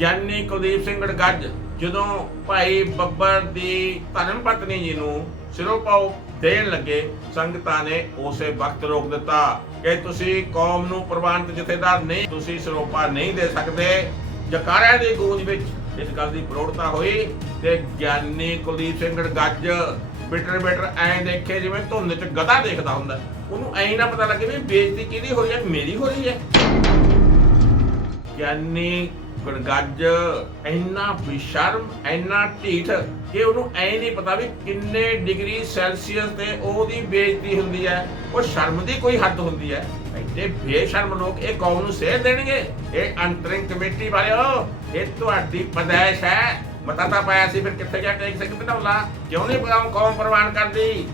ਗਿਆਨੀ ਕੁਲਦੀਪ ਸਿੰਘ ਗੜਗੱਜ ਜਦੋਂ ਭਾਈ ਬੱਬਰ ਦੀ ਧਰਮ ਪਤਨੀ ਜੀ ਨੂੰ ਸਿਰੋਂ ਪਾਉ ਦੇਣ ਲੱਗੇ, ਸੰਗਤਾਂ ਨੇ ਉਸੇ ਵਕਤ ਰੋਕ ਦਿੱਤਾ ਕਿ ਤੁਸੀਂ ਕੌਮ ਨੂੰ ਪ੍ਰਵਾਨਿਤ ਜਥੇਦਾਰ ਨਹੀਂ, ਤੁਸੀਂ ਸਰੋਪਾ ਨਹੀਂ ਦੇ ਸਕਦੇ। ਜਕਾਰਿਆਂ ਦੀ ਗੂੰਜ ਵਿੱਚ ਇਸ ਗੱਲ ਦੀ ਪ੍ਰੋੜਤਾ ਹੋਈ ਤੇ ਗਿਆਨੀ ਕੁਲਦੀਪ ਸਿੰਘ ਗੱਜ ਬਿਟਰ ਬਿਟਰ ਐਂ ਦੇਖੇ ਜਿਵੇਂ ਧੁੰਨ 'ਚ ਗਧਾ ਦੇਖਦਾ ਹੁੰਦਾ। ਉਹਨੂੰ ਐਂ ਨਾ ਪਤਾ ਲੱਗੇ ਵੀ ਬੇਇੱਜ਼ਤੀ ਕਿਹਦੀ ਹੋ ਰਹੀ ਹੈ, ਮੇਰੀ ਹੋ ਰਹੀ ਹੈ। ਗਿਆਨੀ ਗੜਗੱਜ ਇੰਨਾ ਬਿਸ਼ਰਮ, ਇੰਨਾ ਢੀਠ ਕਿ ਉਹਨੂੰ ਐ ਨਹੀਂ ਪਤਾ ਵੀ ਕਿੰਨੇ ਡਿਗਰੀ ਸੈਲਸੀਅਸ ਤੇ ਉਹਦੀ ਬੇਇੱਜ਼ਤੀ ਹੁੰਦੀ ਹੈ। ਉਹ ਸ਼ਰਮ ਦੀ ਕੋਈ ਹੱਦ ਹੁੰਦੀ ਹੈ। ਐਡੇ ਬੇਸ਼ਰਮ ਲੋਕ ਇਹ ਕੌਮ ਨੂੰ ਸੇਧ ਦੇਣਗੇ। ਇਹ ਅੰਤਰਿੰਗ ਕਮੇਟੀ ਵਾਲਿਓ, ਇਹ ਤੁਹਾਡੀ ਪਦਾਇਸ਼ ਹੈ। ਮਤਾ ਤਾਂ ਪਾਇਆ ਸੀ, ਫਿਰ ਕਿੱਥੇ ਜਾ ਕੇ ਸਿੰਘ ਬਣਾਉਣਾ ਕਿਉਂ ਨਹੀਂ ਕੌਮ ਕੌਮ ਪ੍ਰਵਾਨ ਕਰਦੀ?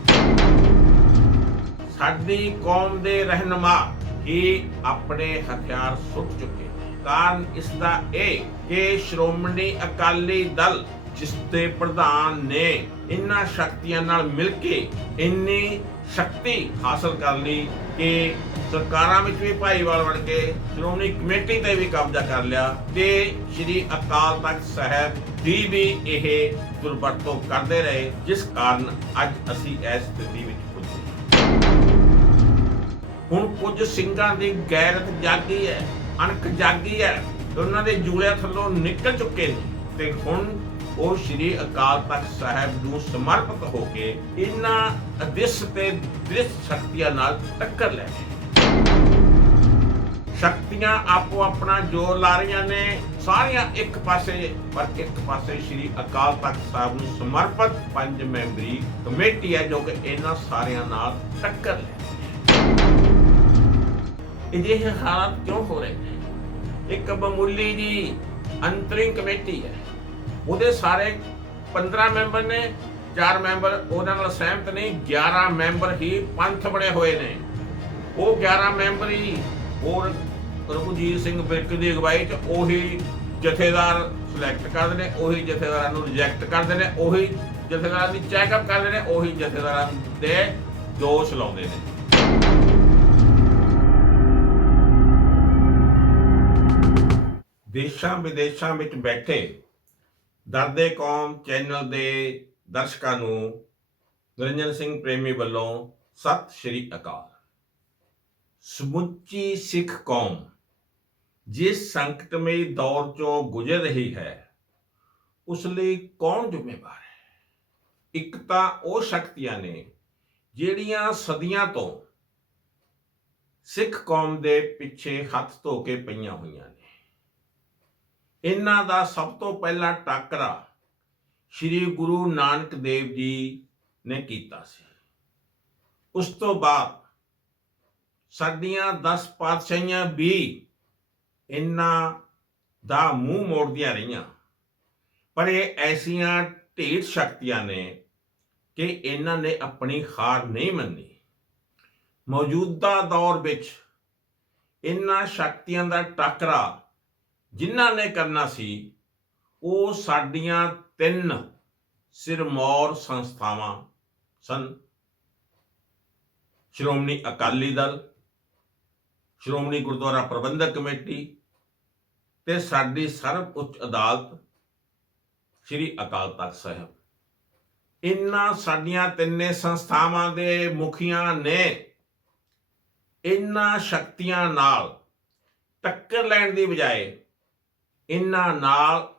ਸਾਡੀ ਕੌਮ ਦੇ ਰਹਿਨਮਾ ਹੀ ਆਪਣੇ ਹਥਿਆਰ ਸੁੱਟ ਚੁੱਕੇ ਕਾਰਨ ਇਸ ਦਾ ਇਹ ਕਿ ਸ਼੍ਰੋਮਣੀ ਅਕਾਲੀ ਦਲ, ਜਿਸ ਦੇ ਪ੍ਰਧਾਨ ਨੇ ਇਨ੍ਹਾਂ ਸ਼ਕਤੀਆਂ ਨਾਲ ਮਿਲ ਕੇ ਇੰਨੀ ਸ਼ਕਤੀ ਹਾਸਲ ਕਰ ਲਈ ਕਿ ਸਰਕਾਰਾਂ ਵਿੱਚ ਵੀ ਭਾਈਵਾਲ ਬਣ ਕੇ ਸ਼੍ਰੋਮਣੀ ਕਮੇਟੀ ਤੇ ਵੀ ਕਬਜ਼ਾ ਕਰ ਲਿਆ ਤੇ ਸ੍ਰੀ ਅਕਾਲ ਤਖਤ ਸਾਹਿਬ ਦੀ ਵੀ ਇਹ ਦੁਰਵਰਤੋਂ ਕਰਦੇ ਰਹੇ, ਜਿਸ ਕਾਰਨ ਅੱਜ ਅਸੀਂ ਇਸ ਸਥਿਤੀ ਵਿੱਚ ਪੁੱਜੇ। ਹੁਣ ਕੁਝ ਸਿੰਘਾਂ ਦੀ ਗੈਰਤ ਜਾਗੀ ਹੈ। ਅਣਖ ਜਾਗੀ ਹੈ। ਉਹਨਾਂ ਦੇ ਜੂਲਿਆਂ ਥੱਲੋਂ ਨਿਕਲ ਚੁੱਕੇ ਨੇ ਤੇ ਹੁਣ ਉਹ ਸ੍ਰੀ ਅਕਾਲ ਤਖਤ ਸਾਹਿਬ ਨੂੰ ਸਮਰਪਿਤ ਹੋ ਕੇ ਇਹਨਾਂ ਅਦਿਸ ਤੇ ਦ੍ਰਿਸ਼ ਸ਼ਕਤੀਆਂ ਨਾਲ ਟੱਕਰ ਲੈ ਸ਼ਕਤੀਆਂ ਆਪੋ ਆਪਣਾ ਜ਼ੋਰ ਲਾ ਰਹੀਆਂ ਨੇ। ਸਾਰੀਆਂ ਇੱਕ ਪਾਸੇ, ਪਰ ਇੱਕ ਪਾਸੇ ਸ੍ਰੀ ਅਕਾਲ ਤਖਤ ਸਾਹਿਬ ਨੂੰ ਸਮਰਪਿਤ ਪੰਜ ਮੈਂਬਰੀ ਕਮੇਟੀ ਹੈ ਜੋ ਕਿ ਇਹਨਾਂ ਸਾਰਿਆਂ ਨਾਲ ਟੱਕਰ ਲੈ ਅਜਿਹੇ ਹਾਲਾਤ ਕਿਉਂ ਹੋ ਰਹੇ ਨੇ? ਇੱਕ ਮਾਮੂਲੀ ਦੀ ਅੰਤਰਿੰਗ ਕਮੇਟੀ ਹੈ। ਉਹਦੇ ਸਾਰੇ 15 ਮੈਂਬਰ ਨੇ 4 ਮੈਂਬਰ ਉਹਨਾਂ ਨਾਲ ਸਹਿਮਤ ਨਹੀਂ 11 ਮੈਂਬਰ ਹੀ ਪੰਥ ਬਣੇ ਹੋਏ ਨੇ। ਉਹ 11 ਮੈਂਬਰ ਹੀ ਹੋਰ ਰਘੁਜੀਤ ਸਿੰਘ ਬਿਰਕ ਦੀ ਅਗਵਾਈ 'ਚ ਉਹੀ ਜਥੇਦਾਰ ਸਿਲੈਕਟ ਕਰਦੇ ਨੇ, ਉਹੀ ਜਥੇਦਾਰਾਂ ਨੂੰ ਰਿਜੈਕਟ ਕਰਦੇ ਨੇ, ਉਹੀ ਜਥੇਦਾਰਾਂ ਦੀ ਚੈੱਕਅਪ ਕਰਦੇ ਨੇ, ਉਹੀ ਜਥੇਦਾਰਾਂ ਦੇ ਦੋਸ਼ ਲਾਉਂਦੇ ਨੇ। ਦੇਸ਼ਾਂ ਵਿਦੇਸ਼ਾਂ ਵਿੱਚ ਬੈਠੇ ਦਰਦੇ ਕੌਮ ਚੈਨਲ ਦੇ ਦਰਸ਼ਕਾਂ ਨੂੰ ਨਿਰੰਜਨ ਸਿੰਘ ਪ੍ਰੇਮੀ ਵੱਲੋਂ ਸਤਿ ਸ਼੍ਰੀ ਅਕਾਲ। ਸਮੁੱਚੀ ਸਿੱਖ ਕੌਮ ਜਿਸ ਸੰਕਟਮਈ ਦੌਰ ਚੋਂ ਗੁਜ਼ਰ ਰਹੀ ਹੈ, ਉਸ ਲਈ ਕੌਣ ਜ਼ਿੰਮੇਵਾਰ ਹੈ? ਇੱਕ ਤਾਂ ਉਹ ਸ਼ਕਤੀਆਂ ਨੇ ਜਿਹੜੀਆਂ ਸਦੀਆਂ ਤੋਂ ਸਿੱਖ ਕੌਮ ਦੇ ਪਿੱਛੇ ਹੱਥ ਧੋ ਕੇ ਪਈਆਂ ਹੋਈਆਂ ਨੇ। ਇਹਨਾਂ ਦਾ ਸਭ ਤੋਂ ਪਹਿਲਾ ਟਾਕਰਾ ਸ੍ਰੀ ਗੁਰੂ ਨਾਨਕ ਦੇਵ ਜੀ ਨੇ ਕੀਤਾ ਸੀ। ਉਸ ਤੋਂ ਬਾਅਦ ਸਾਡੀਆਂ 10 ਪਾਤਸ਼ਾਹੀਆਂ ਵੀ ਇਹਨਾਂ ਦਾ ਮੂੰਹ ਮੋੜਦੀਆਂ ਰਹੀਆਂ। ਪਰ ਇਹ ਐਸੀਆਂ ਢੀਠ ਸ਼ਕਤੀਆਂ ਨੇ ਕਿ ਇਹਨਾਂ ਨੇ ਆਪਣੀ ਹਾਰ ਨਹੀਂ ਮੰਨੀ। ਮੌਜੂਦਾ ਦੌਰ ਵਿੱਚ ਇਹਨਾਂ ਸ਼ਕਤੀਆਂ ਦਾ ਟਾਕਰਾ ਜਿਨ੍ਹਾਂ ਨੇ ਕਰਨਾ ਸੀ, ਉਹ ਸਾਡੀਆਂ ਤਿੰਨ ਸਿਰਮੌਰ ਸੰਸਥਾਵਾਂ ਸਨ। ਸ਼੍ਰੋਮਣੀ ਅਕਾਲੀ ਦਲ, ਸ਼੍ਰੋਮਣੀ ਗੁਰਦੁਆਰਾ ਪ੍ਰਬੰਧਕ ਕਮੇਟੀ ਤੇ ਸਾਡੀ ਸਰਵ ਉੱਚ ਅਦਾਲਤ, ਸ੍ਰੀ ਅਕਾਲ ਤਖਤ ਸਾਹਿਬ। ਇਨ੍ਹਾਂ ਸਾਡੀਆਂ ਤਿੰਨੇ ਸੰਸਥਾਵਾਂ ਦੇ ਮੁਖੀਆਂ ਨੇ। ਇਨ੍ਹਾਂ ਸ਼ਕਤੀਆਂ ਨਾਲ ਟੱਕਰ ਲੈਣ ਦੀ ਬਜਾਏ ਇਨ੍ਹਾਂ ਨਾਲ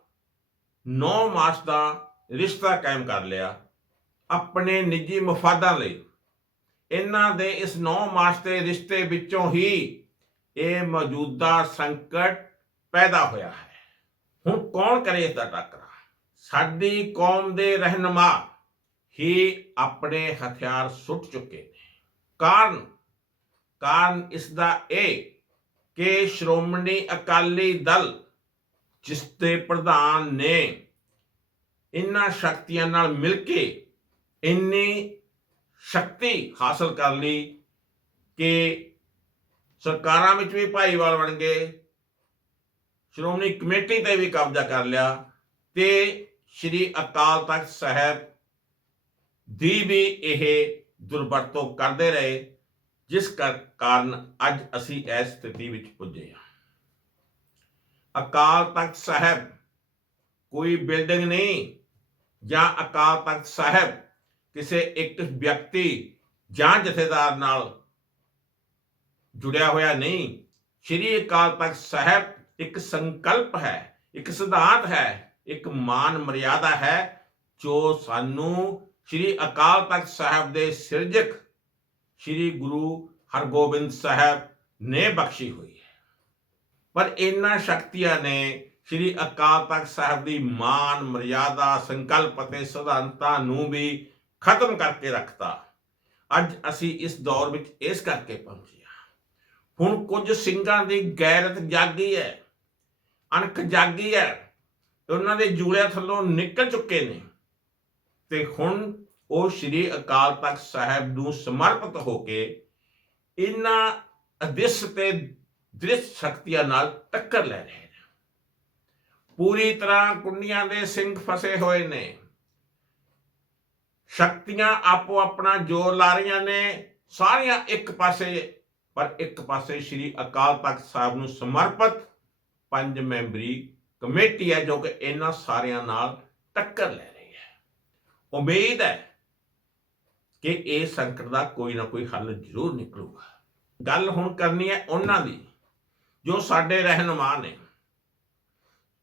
9 ਮਾਸ ਦਾ ਰਿਸ਼ਤਾ ਕਾਇਮ ਕਰ ਲਿਆ ਆਪਣੇ ਨਿੱਜੀ ਮਫਾਦਾਂ ਲਈ। ਇਹਨਾਂ ਦੇ ਇਸ 9 ਮਾਸ ਦੇ ਰਿਸ਼ਤੇ ਵਿੱਚੋਂ ਹੀ ਇਹ ਮੌਜੂਦਾ ਸੰਕਟ ਪੈਦਾ ਹੋਇਆ ਹੈ। ਹੁਣ ਕੌਣ ਕਰੇ ਇਸ ਦਾ ਟਾਕਰਾ? ਸਾਡੀ ਕੌਮ ਦੇ ਰਹਿਨਮਾ ਹੀ ਆਪਣੇ ਹਥਿਆਰ ਸੁੱਟ ਚੁੱਕੇ ਨੇ। ਕਾਰਨ ਕਾਰਨ ਇਸ ਦਾ ਇਹ ਕਿ ਸ਼੍ਰੋਮਣੀ ਅਕਾਲੀ ਦਲ ਜਿਸ ਦੇ ਪ੍ਰਧਾਨ ਨੇ ਇਨ੍ਹਾਂ ਸ਼ਕਤੀਆਂ ਨਾਲ ਮਿਲ ਕੇ ਇੰਨੀ ਸ਼ਕਤੀ ਹਾਸਲ ਕਰ ਲਈ ਕਿ ਸਰਕਾਰਾਂ ਵਿੱਚ ਵੀ ਭਾਈਵਾਲ ਬਣ ਗਏ, ਸ਼੍ਰੋਮਣੀ ਕਮੇਟੀ ਤੇ ਵੀ ਕਬਜ਼ਾ ਕਰ ਲਿਆ ਤੇ ਸ੍ਰੀ ਅਕਾਲ ਤਖਤ ਸਾਹਿਬ ਦੀ ਵੀ ਇਹ ਦੁਰਵਰਤੋਂ ਕਰਦੇ ਰਹੇ, ਜਿਸ ਕਰ- ਕਾਰਨ ਅੱਜ ਅਸੀਂ ਇਸ ਸਥਿਤੀ ਵਿੱਚ ਪੁੱਜੇ ਹਾਂ। ਅਕਾਲ ਤਖਤ ਸਾਹਿਬ, ਕੋਈ ਬਿਲਡਿੰਗ ਨਹੀਂ ਜਾਂ ਅਕਾਲ ਤਖਤ ਸਾਹਿਬ ਕਿਸੇ ਇੱਕ ਵਿਅਕਤੀ ਜਾਂ ਜਥੇਦਾਰ ਨਾਲ ਜੁੜਿਆ ਹੋਇਆ ਨਹੀਂ। ਸ਼੍ਰੀ ਅਕਾਲ ਤਖਤ ਸਾਹਿਬ ਇੱਕ ਸੰਕਲਪ ਹੈ, ਇੱਕ ਸਿਧਾਂਤ ਹੈ, ਇੱਕ ਮਾਨ ਮਰਿਆਦਾ ਹੈ, ਜੋ ਸਾਨੂੰ ਸ਼੍ਰੀ ਅਕਾਲ ਤਖਤ ਸਾਹਿਬ ਦੇ ਸਿਰਜਕ ਸ਼੍ਰੀ ਗੁਰੂ ਹਰਗੋਬਿੰਦ ਸਾਹਿਬ ਨੇ ਬਖਸ਼ੀ ਹੋਈ ਪਰ ਇਹਨਾਂ ਸ਼ਕਤੀਆਂ ਨੇ ਸ਼੍ਰੀ ਅਕਾਲ ਤਖਤ ਸਾਹਿਬ ਦੀ ਮਾਨ, ਮਰਿਆਦਾ, ਸੰਕਲਪ ਅਤੇ ਸਿਧਾਂਤਾਂ ਨੂੰ ਵੀ ਖਤਮ ਕਰਕੇ ਰੱਖਤਾ। ਅੱਜ ਅਸੀਂ ਇਸ ਦੌਰ ਵਿੱਚ ਇਸ ਕਰਕੇ ਪਹੁੰਚੇ ਹੁਣ ਕੁਝ ਸਿੰਘਾਂ ਦੀ ਗੈਰਤ ਜਾਗੀ ਹੈ, ਅਣਖ ਜਾਗੀ ਹੈ ਤੇ ਉਹਨਾਂ ਦੇ ਜੂੜਿਆਂ ਥੱਲੋਂ ਨਿਕਲ ਚੁੱਕੇ ਨੇ। ਤੇ ਹੁਣ ਉਹ ਸ਼੍ਰੀ ਅਕਾਲ ਤਖਤ ਸਾਹਿਬ ਨੂੰ ਸਮਰਪਿਤ ਹੋ ਕੇ ਇਹਨਾਂ ਅਦਿਸ਼ ਤੇ ਦ੍ਰਿਸ਼ ਸ਼ਕਤੀਆਂ ਨਾਲ ਟੱਕਰ ਲੈ ਰਹੇ ਨੇ। ਪੂਰੀ ਤਰ੍ਹਾਂ ਕੁੰਡੀਆਂ ਦੇ ਸਿੰਘ ਫਸੇ ਹੋਏ ਨੇ। ਸ਼ਕਤੀਆਂ ਆਪੋ ਆਪਣਾ ਜੋਰ ਲਾ ਰਹੀਆਂ ਨੇ, ਸਾਰੀਆਂ ਇੱਕ ਪਾਸੇ, ਪਰ ਇੱਕ ਪਾਸੇ ਸ਼੍ਰੀ ਅਕਾਲ ਤਖਤ ਸਾਹਿਬ ਨੂੰ ਸਮਰਪਿਤ ਪੰਜ ਮੈਂਬਰੀ ਕਮੇਟੀ ਹੈ ਜੋ ਕਿ ਇਹਨਾਂ ਸਾਰਿਆਂ ਨਾਲ ਟੱਕਰ ਲੈ ਰਹੀ ਹੈ। ਉਮੀਦ ਹੈ ਕਿ ਇਹ ਸੰਕਟ ਦਾ ਕੋਈ ਨਾ ਕੋਈ ਹੱਲ ਜ਼ਰੂਰ ਨਿਕਲੂਗਾ। ਗੱਲ ਹੁਣ ਕਰਨੀ ਹੈ ਉਹਨਾਂ ਦੀ। ਜੋ ਸਾਡੇ ਰਹਿਨੁਮਾ ਨੇ।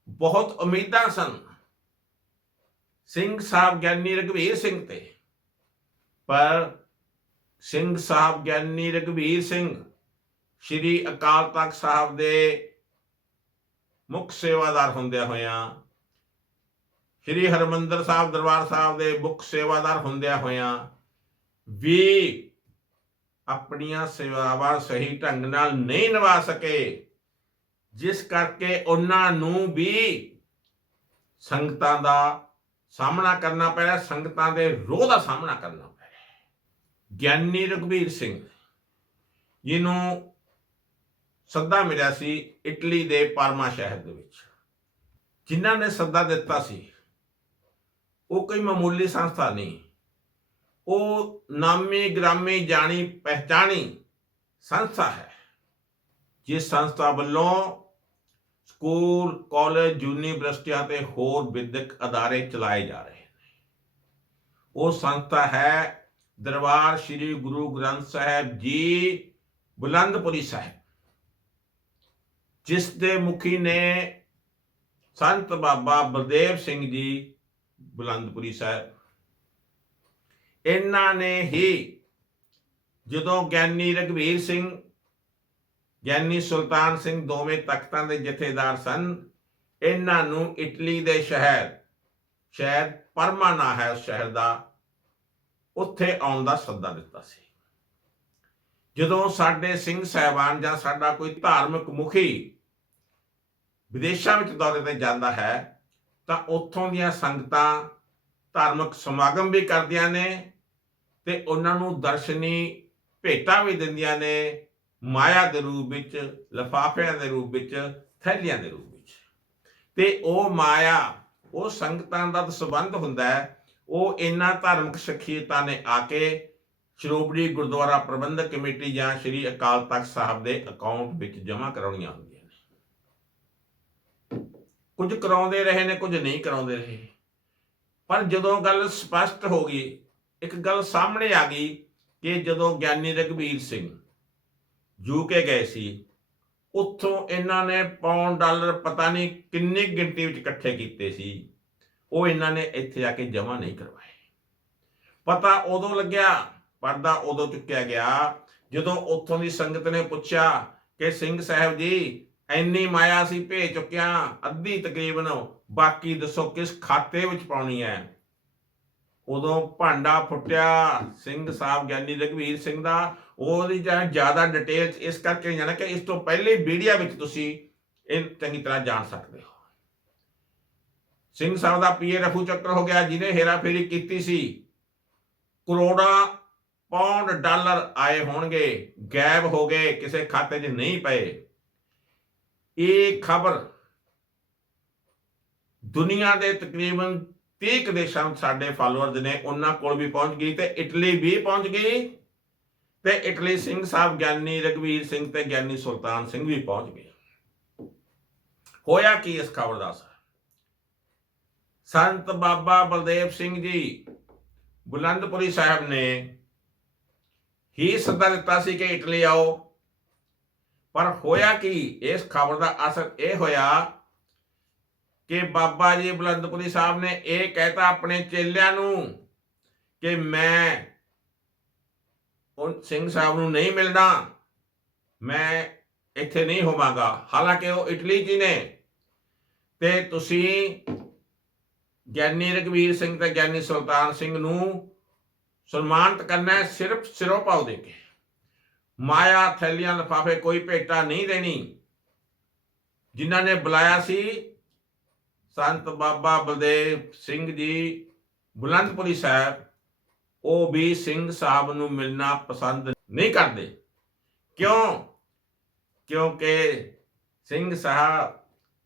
ਬਹੁਤ ਉਮੀਦਾਂ ਸਨ। ਸਿੰਘ ਸਾਹਿਬ ਗਿਆਨੀ ਰਘਵੀਰ ਸਿੰਘ ਤੇ। ਪਰ ਸਿੰਘ ਸਾਹਿਬ ਗਿਆਨੀ ਰਘਵੀਰ ਸਿੰਘ ਸ਼੍ਰੀ ਅਕਾਲ ਤਖਤ ਸਾਹਿਬ ਦੇ ਮੁੱਖ ਸੇਵਾਦਾਰ ਹੁੰਦਿਆਂ ਹੋਇਆਂ, ਸ਼੍ਰੀ ਹਰਮੰਦਰ ਸਾਹਿਬ ਦਰਬਾਰ ਸਾਹਿਬ ਦੇ ਮੁੱਖ ਸੇਵਾਦਾਰ ਹੁੰਦਿਆਂ ਹੋਇਆਂ ਵੀ ਆਪਣੀਆਂ ਸੇਵਾਵਾਂ ਸਹੀ ਢੰਗ ਨਾਲ ਨਹੀਂ ਨਿਭਾ ਸਕੇ। ਜਿਸ ਕਰਕੇ ਉਹਨਾਂ ਨੂੰ ਵੀ ਸੰਗਤਾਂ ਦਾ ਸਾਹਮਣਾ ਕਰਨਾ ਪੈ ਰਿਹਾ ਸੰਗਤਾਂ ਦੇ ਰੋਹ ਦਾ ਸਾਹਮਣਾ ਕਰਨਾ ਪੈ ਰਿਹਾ ਗਿਆਨੀ ਰਘਬੀਰ ਸਿੰਘ, ਜਿਹਨੂੰ ਸੱਦਾ ਮਿਲਿਆ ਸੀ ਇਟਲੀ ਦੇ ਪਾਰਮਾ ਸ਼ਹਿਰ ਦੇ ਵਿੱਚ। ਜਿਨ੍ਹਾਂ ਨੇ ਸੱਦਾ ਦਿੱਤਾ ਸੀ, ਉਹ ਕੋਈ ਮਾਮੂਲੀ ਸੰਸਥਾ ਨਹੀਂ। ਉਹ ਨਾਮੀ, ਗ੍ਰਾਮੀ ਜਾਣੀ ਪਹਿਚਾਣੀ ਸੰਸਥਾ ਹੈ। ਜਿਸ ਸੰਸਥਾ ਵੱਲੋਂ ਸਕੂਲ, ਕਾਲਜ, ਯੂਨੀਵਰਸਿਟੀਆਂ ਤੇ ਹੋਰ ਵਿਦਿਅਕ ਅਦਾਰੇ ਚਲਾਏ ਜਾ ਰਹੇ ਨੇ। ਉਹ ਸੰਸਥਾ ਹੈ ਦਰਬਾਰ ਸ੍ਰੀ ਗੁਰੂ ਗ੍ਰੰਥ ਸਾਹਿਬ ਜੀ, ਬੁਲੰਦਪੁਰੀ ਸਾਹਿਬ, ਜਿਸ ਦੇ ਮੁਖੀ ਨੇ ਸੰਤ ਬਾਬਾ ਬਲਦੇਵ ਸਿੰਘ ਜੀ, ਬੁਲੰਦਪੁਰੀ ਸਾਹਿਬ। ਇਹਨਾਂ ਨੇ ਹੀ ਜਦੋਂ ਗਿਆਨੀ ਰਘਵੀਰ ਸਿੰਘ ਗਿਆਨੀ ਸੁਲਤਾਨ ਸਿੰਘ ਦੋਵੇਂ ਤਖਤਾਂ ਦੇ ਜਥੇਦਾਰ ਸਨ। ਇਹਨਾਂ ਨੂੰ ਇਟਲੀ ਦੇ ਸ਼ਹਿਰ ਸ਼ਹਿਰ ਪਰਮਾਨਾ ਹੈ ਉਸ ਸ਼ਹਿਰ ਦਾ, ਉੱਥੇ ਆਉਣ ਦਾ ਸੱਦਾ ਦਿੱਤਾ ਸੀ। ਜਦੋਂ ਸਾਡੇ ਸਿੰਘ ਸਹਿਬਾਨ ਜਾਂ ਸਾਡਾ ਕੋਈ ਧਾਰਮਿਕ ਮੁਖੀ ਵਿਦੇਸ਼ਾਂ ਵਿੱਚ ਦੌਰੇ ਤੇ ਜਾਂਦਾ ਹੈ, ਤਾਂ ਉੱਥੋਂ ਦੀਆਂ ਸੰਗਤਾਂ ਧਾਰਮਿਕ ਸਮਾਗਮ ਵੀ ਕਰਦੀਆਂ ਨੇ ਤੇ ਉਹਨਾਂ ਨੂੰ ਦਰਸ਼ਨੀ ਭੇਟਾਂ ਵੀ ਦਿੰਦੀਆਂ ਨੇ। ਮਾਇਆ ਦੇ ਰੂਪ ਵਿੱਚ, ਲਫਾਫਿਆਂ ਦੇ ਰੂਪ ਵਿੱਚ, ਥੈਲੀਆਂ ਦੇ ਰੂਪ ਵਿੱਚ। ਤੇ ਉਹ ਮਾਇਆ, ਉਹ ਸੰਗਤਾਂ ਦਾ ਸੰਬੰਧ ਹੁੰਦਾ ਹੈ। ਉਹ ਇਹਨਾਂ ਧਾਰਮਿਕ ਸ਼ਖਸੀਅਤਾਂ ਨੇ ਆ ਕੇ ਸ਼੍ਰੋਮਣੀ ਗੁਰਦੁਆਰਾ ਪ੍ਰਬੰਧਕ ਕਮੇਟੀ ਜਾਂ ਸ਼੍ਰੀ ਅਕਾਲ ਤਖਤ ਸਾਹਿਬ ਦੇ ਅਕਾਊਂਟ ਵਿੱਚ ਜਮ੍ਹਾਂ ਕਰਾਉਣੀਆਂ ਹੁੰਦੀਆਂ ਨੇ। ਕੁਝ ਕਰਾਉਂਦੇ ਰਹੇ ਨੇ, ਕੁਝ ਨਹੀਂ ਕਰਾਉਂਦੇ ਰਹੇ। ਪਰ ਜਦੋਂ ਗੱਲ ਸਪਸ਼ਟ ਹੋ ਗਈ, ਇੱਕ ਗੱਲ ਸਾਹਮਣੇ ਆ ਗਈ ਕਿ ਜਦੋਂ ਗਿਆਨੀ ਰਘਬੀਰ ਸਿੰਘ ਯੂਕੇ ਗਏ ਸੀ, ਉੱਥੋਂ ਇਹਨਾਂ ਨੇ ਪੌਂਡ ਡਾਲਰ ਪਤਾ ਨਹੀਂ ਕਿੰਨੀ ਗਿਣਤੀ ਵਿੱਚ ਇਕੱਠੇ ਕੀਤੇ ਸੀ, ਉਹ ਇਹਨਾਂ ਨੇ ਇੱਥੇ ਆ ਕੇ ਜਮ੍ਹਾਂ ਨਹੀਂ ਕਰਵਾਏ। ਪਤਾ ਉਦੋਂ ਲੱਗਿਆ, ਪਰਦਾ ਉਦੋਂ ਚੁੱਕਿਆ ਗਿਆ, ਜਦੋਂ ਉੱਥੋਂ ਦੀ ਸੰਗਤ ਨੇ ਪੁੱਛਿਆ ਕਿ ਸਿੰਘ ਸਾਹਿਬ ਜੀ, ਇੰਨੀ ਮਾਇਆ ਅਸੀਂ ਭੇਜ ਚੁੱਕਿਆ ਅੱਧੀ ਤਕਰੀਬਨ, ਬਾਕੀ ਦੱਸੋ ਕਿਸ ਖਾਤੇ ਵਿੱਚ ਪਾਉਣੀ ਹੈ? ਉਦੋਂ ਭਾਂਡਾ ਫੁੱਟਿਆ, ਸਿੰਘ ਸਾਹਿਬ ਗਿਆਨੀ ਰਘਵੀਰ ਸਿੰਘ ਦਾ ਉਹਦੀ ਜਾਂ ਜ਼ਿਆਦਾ ਡਿਟੇਲ ਇਸ ਕਰਕੇ ਜਾਣਾ ਕਿ ਇਸ ਤੋਂ ਪਹਿਲੇ ਵੀਡੀਓ ਵਿੱਚ ਤੁਸੀਂ ਇਹ ਚੰਗੀ ਤਰ੍ਹਾਂ ਜਾਣ ਸਕਦੇ ਹੋ। ਸਿੰਘ ਸਾਹਿਬ ਦਾ ਪੀਏ ਰਫੂ ਚੱਕਰ ਹੋ ਗਿਆ, ਜਿਹਨੇ ਹੇਰਾਫੇਰੀ ਕੀਤੀ ਸੀ। ਕਰੋੜਾਂ ਪਾਉਂਡ ਡਾਲਰ ਆਏ ਹੋਣਗੇ, ਗਾਇਬ ਹੋ ਗਏ, ਕਿਸੇ ਖਾਤੇ 'ਚ ਨਹੀਂ ਪਏ। ਇਹ ਖਬਰ ਦੁਨੀਆ ਦੇ ਤਕਰੀਬਨ 30 ਦੇਸ਼ਾਂ ਸਾਡੇ ਫਾਲੋਅਰਸ ਨੇ ਉਹਨਾਂ ਕੋਲ ਵੀ ਪਹੁੰਚ ਗਈ ਤੇ ਇਟਲੀ ਵੀ ਪਹੁੰਚ ਗਈ। ਤੇ ਇਟਲੀ ਸਿੰਘ ਸਾਹਿਬ ਗਿਆਨੀ, ਰਘਵੀਰ ਸਿੰਘ ਤੇ ਗਿਆਨੀ ਸੁਲਤਾਨ ਸਿੰਘ ਵੀ ਪਹੁੰਚ ਗਏ। ਹੋਇਆ ਕੀ ਇਸ ਖਬਰ ਦਾ ਅਸਰ? ਸੰਤ ਬਾਬਾ ਬਲਦੇਵ ਸਿੰਘ ਜੀ, ਬੁਲੰਦਪੁਰੀ ਸਾਹਿਬ ਨੇ ਹੀ ਸੱਦਾ ਦਿੱਤਾ ਸੀ ਕਿ ਇਟਲੀ ਆਓ। ਪਰ ਹੋਇਆ ਕੀ ਇਸ ਖਬਰ ਦਾ ਅਸਰ ਇਹ ਹੋਇਆ ਕਿ ਬਾਬਾ ਜੀ ਬੁਲੰਦਪੁਰੀ ਸਾਹਿਬ ਨੇ ਇਹ ਕਹਿਤਾ ਆਪਣੇ ਚੇਲਿਆਂ ਨੂੰ ਕਿ ਮੈਂ ਉਹ ਸਿੰਘ ਸਾਹਿਬ ਨੂੰ ਨਹੀਂ ਮਿਲਣਾ, ਮੈਂ ਇੱਥੇ ਨਹੀਂ ਹੋਵਾਂਗਾ। ਹਾਲਾਂਕਿ ਉਹ ਇਟਲੀ ਜੀ ਨੇ? ਤੇ ਤੁਸੀਂ ਗਿਆਨੀ ਰਘਵੀਰ ਸਿੰਘ ਤੇ ਗਿਆਨੀ ਸੁਲਤਾਨ ਸਿੰਘ ਨੂੰ ਸਨਮਾਨਿਤ ਕਰਨਾ ਹੈ ਸਿਰਫ ਸਿਰੋਂ ਪਾਉ ਦੇ ਕੇ। ਮਾਇਆ ਥੈਲੀਆਂ ਲਫਾਫੇ ਕੋਈ ਭੇਟਾ ਨਹੀਂ ਦੇਣੀ। ਜਿਨ੍ਹਾਂ ਨੇ ਬੁਲਾਇਆ ਸੀ, ਸੰਤ ਬਾਬਾ ਬਲਦੇਵ ਸਿੰਘ ਜੀ, ਬੁਲੰਦਪੁਰੀ ਸਾਹਿਬ ਉਹ ਵੀ ਸਿੰਘ ਸਾਹਿਬ ਨੂੰ ਮਿਲਣਾ ਪਸੰਦ ਨਹੀਂ ਕਰਦੇ। ਕਿਉਂ? ਕਿਉਂਕਿ ਸਿੰਘ ਸਾਹਿਬ,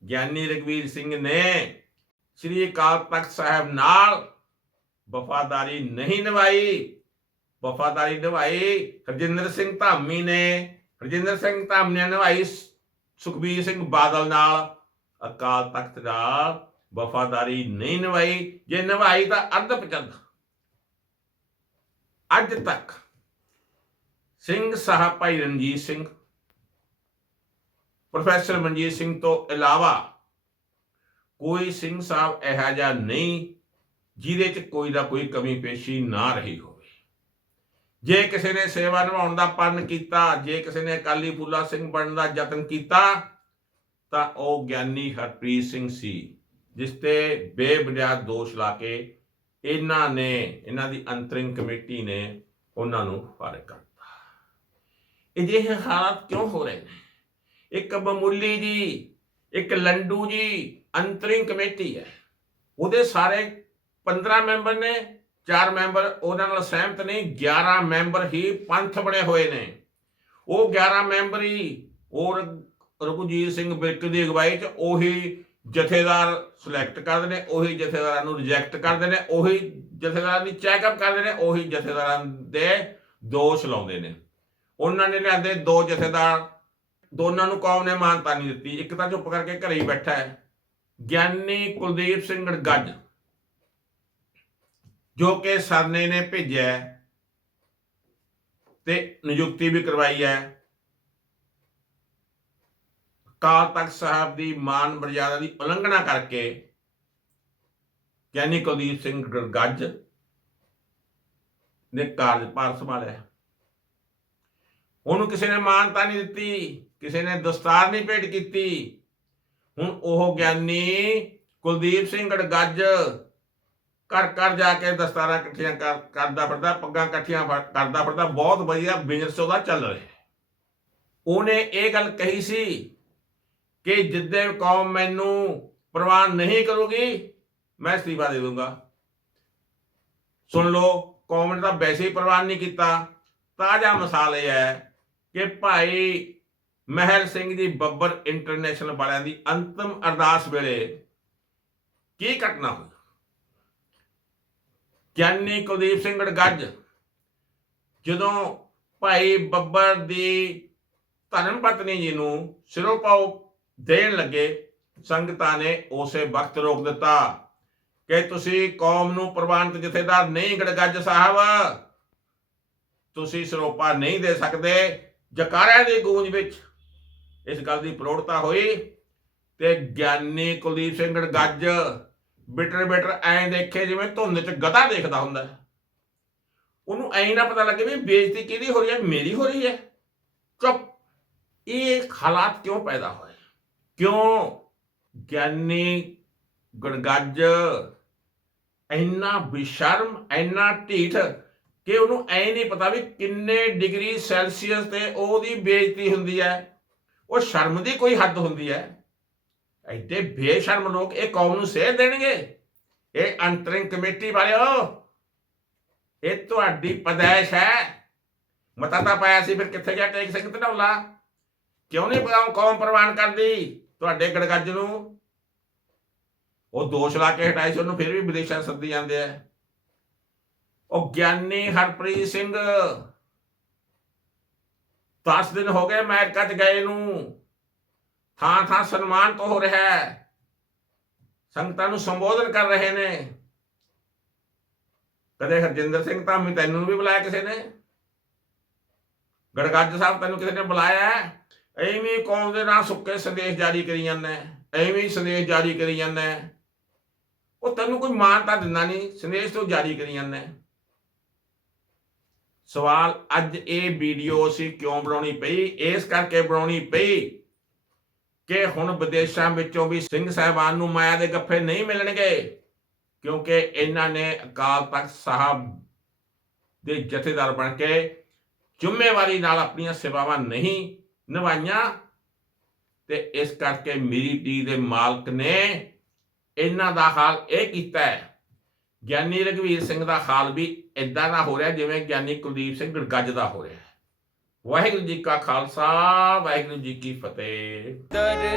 ਗਿਆਨੀ ਰਘਵੀਰ ਸਿੰਘ ਨੇ ਸ੍ਰੀ ਅਕਾਲ ਤਖਤ ਸਾਹਿਬ ਨਾਲ ਵਫਾਦਾਰੀ ਨਹੀਂ ਨਿਭਾਈ। ਵਫਾਦਾਰੀ ਨਿਭਾਈ ਹਰਜਿੰਦਰ ਸਿੰਘ ਧਾਮੀ ਨੇ। ਹਰਜਿੰਦਰ ਸਿੰਘ ਧਾਮੀ ਨੇ ਨਿਭਾਈ ਸੁਖਬੀਰ ਸਿੰਘ ਬਾਦਲ ਨਾਲ। ਅਕਾਲ ਤਖਤ ਨਾਲ ਵਫਾਦਾਰੀ ਨਹੀਂ ਨਿਭਾਈ। ਜੇ ਨਿਭਾਈ ਤਾਂ ਅਰਧ ਪਚੰਦ ਅੱਜ ਤੱਕ ਸਿੰਘ ਸਾਹਿਬ ਭਾਈ ਰਣਜੀਤ ਸਿੰਘ, ਪ੍ਰੋਫੈਸਰ ਮਨਜੀਤ ਸਿੰਘ ਤੋਂ ਇਲਾਵਾ ਕੋਈ ਸਿੰਘ ਸਾਹਿਬ ਇਹੋ ਜਿਹਾ ਨਹੀਂ ਜਿਹਦੇ 'ਚ ਕੋਈ ਦਾ ਕੋਈ ਕਮੀ ਪੇਸ਼ੀ ਨਾ ਰਹੀ ਹੋਵੇ। ਜੇ ਕਿਸੇ ਨੇ ਸੇਵਾ ਨਿਭਾਉਣ ਦਾ ਪਰਨ ਕੀਤਾ, ਜੇ ਕਿਸੇ ਨੇ ਅਕਾਲੀ ਫੂਲਾ ਸਿੰਘ ਬਣਨ ਦਾ ਯਤਨ ਕੀਤਾ, ਤਾਂ ਉਹ ਗਿਆਨੀ ਹਰਪ੍ਰੀਤ ਸਿੰਘ ਸੀ, ਜਿਸ ਤੇ ਬੇਬੁਨਿਆਦ ਦੋਸ਼ ਲਾ ਕੇ ਇਹਨਾਂ ਨੇ, ਇਹਨਾਂ ਦੀ ਅੰਤਰਿੰਗ ਕਮੇਟੀ ਨੇ ਉਹਨਾਂ ਨੂੰ ਫਾਰਗ ਕਰਤਾ। ਅਜਿਹੇ ਹਾਲਾਤ ਕਿਉਂ ਹੋ ਰਹੇ ਨੇ? ਇੱਕ ਮਾਮੂਲੀ ਜੀ, ਇੱਕ ਲੰਡੂ ਜੀ ਅੰਤਰਿੰਗ ਕਮੇਟੀ ਹੈ। ਉਹਦੇ ਸਾਰੇ 15 ਮੈਂਬਰ ਨੇ, ਚਾਰ ਮੈਂਬਰ ਉਹਨਾਂ ਨਾਲ ਸਹਿਮਤ ਨਹੀਂ 11 ਮੈਂਬਰ ਹੀ ਪੰਥ ਬਣੇ ਹੋਏ ਨੇ। ਉਹ 11 ਮੈਂਬਰ ਹੀ, ਉਹ ਰਘੁਜੀਤ ਸਿੰਘ ਬਿਰਕ ਦੀ ਅਗਵਾਈ 'ਚ, ਉਹੀ ਜਥੇਦਾਰ ਸਿਲੈਕਟ ਕਰਦੇ ਨੇ, ਉਹੀ ਜਥੇਦਾਰਾਂ ਨੂੰ ਰਿਜੈਕਟ ਕਰਦੇ ਨੇ, ਉਹੀ ਜਥੇਦਾਰਾਂ ਦੀ ਚੈੱਕਅਪ ਕਰਦੇ ਨੇ, ਉਹੀ ਜਥੇਦਾਰਾਂ ਦੇ ਦੋਸ਼ ਲਾਉਂਦੇ ਨੇ। ਉਹਨਾਂ ਨੇ ਲਿਆਂਦੇ ਦੋ ਜਥੇਦਾਰ, ਦੋਨਾਂ ਨੂੰ ਕੌਮ ਨੇ ਮਾਨਤਾ ਨਹੀਂ ਦਿੱਤੀ। ਇੱਕ ਤਾਂ ਚੁੱਪ ਕਰਕੇ ਘਰੇ ਹੀ ਬੈਠਾ ਹੈ, ਗਿਆਨੀ ਕੁਲਦੀਪ ਸਿੰਘ ਗੱਜ ਜੋ ਕਿ ਸਰਨੇ ਨੇ ਭੇਜਿਆ ਤੇ ਨਿਯੁਕਤੀ ਵੀ ਕਰਵਾਈ ਹੈ। ਕਾਲ ਤਖਤ ਸਾਹਿਬ ਦੀ ਮਾਨ ਮਰਜ਼ਾਦਾ ਦੀ ਉਲੰਘਣਾ ਕਰਕੇ ਗਿਆਨੀ ਕੁਲਦੀਪ ਸਿੰਘ ਗੱਜ ਨੇ ਕਾਰਜਭਾਰ ਸੰਭਾਲਿਆ। ਉਹਨੂੰ ਕਿਸੇ ਨੇ ਮਾਨਤਾ ਨਹੀਂ ਦਿੱਤੀ, ਕਿਸੇ ਨੇ ਦਸਤਾਰ ਨਹੀਂ ਭੇਟ ਕੀਤੀ। ਹੁਣ ਉਹ ਗਿਆਨੀ ਕੁਲਦੀਪ ਸਿੰਘ ਗੱਜ ਘਰ ਘਰ ਜਾ ਕੇ ਦਸਤਾਰਾਂ ਇਕੱਠੀਆਂ ਕਰਦਾ ਫਿਰਦਾ, ਪੱਗਾਂ ਇਕੱਠੀਆਂ ਫੜ- ਕਰਦਾ ਫਿਰਦਾ, ਬਹੁਤ ਵਧੀਆ ਬਿਜ਼ਨਸ ਉਹਦਾ ਚੱਲ ਰਿਹਾ। ਉਹਨੇ ਇਹ ਗੱਲ ਕਹੀ ਸੀ ਕਿ ਜਿੱਦੇ ਕੌਮ ਮੈਨੂੰ ਪ੍ਰਵਾਨ ਨਹੀਂ ਕਰੂਗੀ, ਮੈਂ ਅਸਤੀਫਾ ਦੇ ਦੂੰਗਾ। ਸੁਣ ਲਓ, ਕੌਮ ਨੇ ਤਾਂ ਵੈਸੇ ਹੀ ਪ੍ਰਵਾਨ ਨਹੀਂ ਕੀਤਾ। ਤਾਜ਼ਾ ਮਿਸਾਲ ਇਹ ਹੈ ਕਿ ਭਾਈ ਮਹਿਲ ਸਿੰਘ ਜੀ ਬੱਬਰ ਇੰਟਰਨੈਸ਼ਨਲ ਵਾਲਿਆਂ ਦੀ ਅੰਤਮ ਅਰਦਾਸ ਵੇਲੇ ਕੀ ਘਟਨਾ ਹੋਈ? ਗਿਆਨੀ ਕੁਲਦੀਪ ਸਿੰਘ ਗੱਜ ਜਦੋਂ ਭਾਈ ਬੱਬਰ ਦੀ ਧਰਮ ਪਤਨੀ ਜੀ ਨੂੰ ਸਿਰੋਂ ਪਾਉ ਦੇਣ ਲੱਗੇ, ਸੰਗਤਾਂ ਨੇ ਉਸੇ ਵਕਤ ਰੋਕ ਦਿੱਤਾ ਕਿ ਤੁਸੀਂ ਕੌਮ ਨੂੰ ਪ੍ਰਵਾਨਿਤ ਜਥੇਦਾਰ ਨਹੀਂ ਗੜਗੱਜ ਸਾਹਿਬ। ਤੁਸੀਂ ਸਰੋਪਾ ਨਹੀਂ ਦੇ ਸਕਦੇ। ਜਕਾਰਿਆਂ ਦੀ ਗੂੰਜ ਵਿੱਚ ਇਸ ਗੱਲ ਦੀ ਪ੍ਰੋੜਤਾ ਹੋਈ ਤੇ ਗਿਆਨੀ ਕੁਲਦੀਪ ਸਿੰਘ ਗੱਜ ਬਿਟਰ ਬਿਟਰ ਐਂ ਦੇਖੇ ਜਿਵੇਂ ਧੁੰਦ 'ਚ ਗਧਾ ਦੇਖਦਾ ਹੁੰਦਾ ਹੈ। ਉਹਨੂੰ ਐਂ ਨਾ ਪਤਾ ਲੱਗੇ ਵੀ ਬੇਇੱਜ਼ਤੀ ਕਿਹਦੀ ਹੋ ਰਹੀ ਹੈ? ਮੇਰੀ ਹੋ ਰਹੀ ਹੈ। ਚੁੱਪ। ਇਹ ਹਾਲਾਤ ਕਿਉਂ ਪੈਦਾ ਹੋਏ? ਕਿਉਂ ਗਿਆਨੀ ਗੜਗੱਜ ਇੰਨਾ ਬਿਸ਼ਰਮ, ਇੰਨਾ ਢੀਠ ਕਿ ਉਹਨੂੰ ਐ ਨਹੀਂ ਪਤਾ ਵੀ ਕਿੰਨੇ ਡਿਗਰੀ ਸੈਲਸੀਅਸ ਤੇ ਉਹਦੀ ਬੇਇੱਜ਼ਤੀ ਹੁੰਦੀ ਹੈ। ਉਹ ਸ਼ਰਮ ਦੀ ਕੋਈ ਹੱਦ ਹੁੰਦੀ ਹੈ। ਐਡੇ ਬੇਸ਼ਰਮ ਲੋਕ ਇਹ ਕੌਮ ਨੂੰ ਸੇਧ ਦੇਣਗੇ। ਇਹ ਅੰਤਰਿੰਗ ਕਮੇਟੀ ਵਾਲਿਓ, ਇਹ ਤੁਹਾਡੀ ਪਦੈਸ਼ ਹੈ। ਮਤਾ ਤਾਂ ਪਾਇਆ ਸੀ, ਫਿਰ ਕਿੱਥੇ ਗਿਆ ਟੇਕ ਸਿੰਘ ਧਨੌਲਾ? ਕਿਉਂ ਨਹੀਂ ਕੌਮ- ਕੌਮ ਪ੍ਰਵਾਨ ਕਰਦੀ? ਤੁਹਾਡੇ ਗੜਗੱਜ ਨੂੰ ਉਹ ਦੋਸ਼ ਲਾ ਕੇ ਹਟਾਈ ਸੀ, ਉਹਨੂੰ ਫਿਰ ਵੀ ਵਿਦੇਸ਼ਾਂ ਸੱਦੀ ਜਾਂਦੇ ਆ। ਉਹ ਗਿਆਨੀ ਹਰਪ੍ਰੀਤ ਸਿੰਘ 10 ਦਿਨ ਹੋ ਗਏ ਅਮਰੀਕਾ 'ਚ ਗਏ ਨੂੰ। ਥਾਂ ਥਾਂ ਸਨਮਾਨ ਤੋਂ ਹੋ ਰਿਹਾ ਹੈ। ਸੰਗਤਾਂ ਨੂੰ ਸੰਬੋਧਨ ਕਰ ਰਹੇ ਨੇ। ਕਦੇ ਹਰਜਿੰਦਰ ਸਿੰਘ ਧਾਮੀ ਤੈਨੂੰ ਵੀ ਬੁਲਾਇਆ ਕਿਸੇ ਨੇ? ਗੜਗੱਜ ਸਾਹਿਬ ਤੈਨੂੰ ਕਿਸੇ ਨੇ ਬੁਲਾਇਆ ਹੈ? ਐਵੇਂ ਕੌਮ ਦੇ ਨਾਂ ਸੁੱਕੇ ਸੰਦੇਸ਼ ਜਾਰੀ ਕਰੀ ਜਾਂਦਾ ਹੈ। ਐਵੇਂ ਸੰਦੇਸ਼ ਜਾਰੀ ਕਰੀ ਜਾਂਦਾ ਉਹ ਤੈਨੂੰ ਕੋਈ ਮਾਨ ਤਾਂ ਦਿੰਦਾ ਨਹੀਂ, ਸੰਦੇਸ਼ ਤੋਂ ਜਾਰੀ ਕਰੀ ਜਾਂਦਾ ਸਵਾਲ, ਅੱਜ ਇਹ ਵੀਡੀਓ ਅਸੀਂ ਕਿਉਂ ਬਣਾਉਣੀ ਪਈ ਇਸ ਕਰਕੇ ਬਣਾਉਣੀ ਪਈ ਕਿ ਹੁਣ ਵਿਦੇਸ਼ਾਂ ਵਿੱਚੋਂ ਵੀ ਸਿੰਘ ਸਾਹਿਬਾਨ ਨੂੰ ਮਾਇਆ ਦੇ ਗੱਫੇ ਨਹੀਂ ਮਿਲਣਗੇ, ਕਿਉਂਕਿ ਇਹਨਾਂ ਨੇ ਅਕਾਲ ਤਖਤ ਸਾਹਿਬ ਦੇ ਜਥੇਦਾਰ ਬਣ ਕੇ ਜ਼ਿੰਮੇਵਾਰੀ ਨਾਲ ਆਪਣੀਆਂ ਸੇਵਾਵਾਂ ਨਹੀਂ ਨਿਭਾਈਆਂ ਤੇ ਇਸ ਕਰਕੇ ਮੇਰੀ ਟੀ ਦੇ ਮਾਲਕ ਨੇ ਇਹਨਾਂ ਦਾ ਹਾਲ ਇਹ ਕੀਤਾ ਹੈ। ਗਿਆਨੀ ਰਘਵੀਰ ਸਿੰਘ ਦਾ ਹਾਲ ਵੀ ਇਦਾਂ ਦਾ ਹੋ ਰਿਹਾ ਜਿਵੇਂ ਗਿਆਨੀ ਕੁਲਦੀਪ ਸਿੰਘ ਗੜਗੱਜ ਦਾ ਹੋ ਰਿਹਾ ਹੈ। ਵਾਹਿਗੁਰੂ ਜੀ ਕਾ ਖਾਲਸਾ, ਵਾਹਿਗੁਰੂ ਜੀ ਕੀ ਫਤਿਹ। ਦਰਦੇ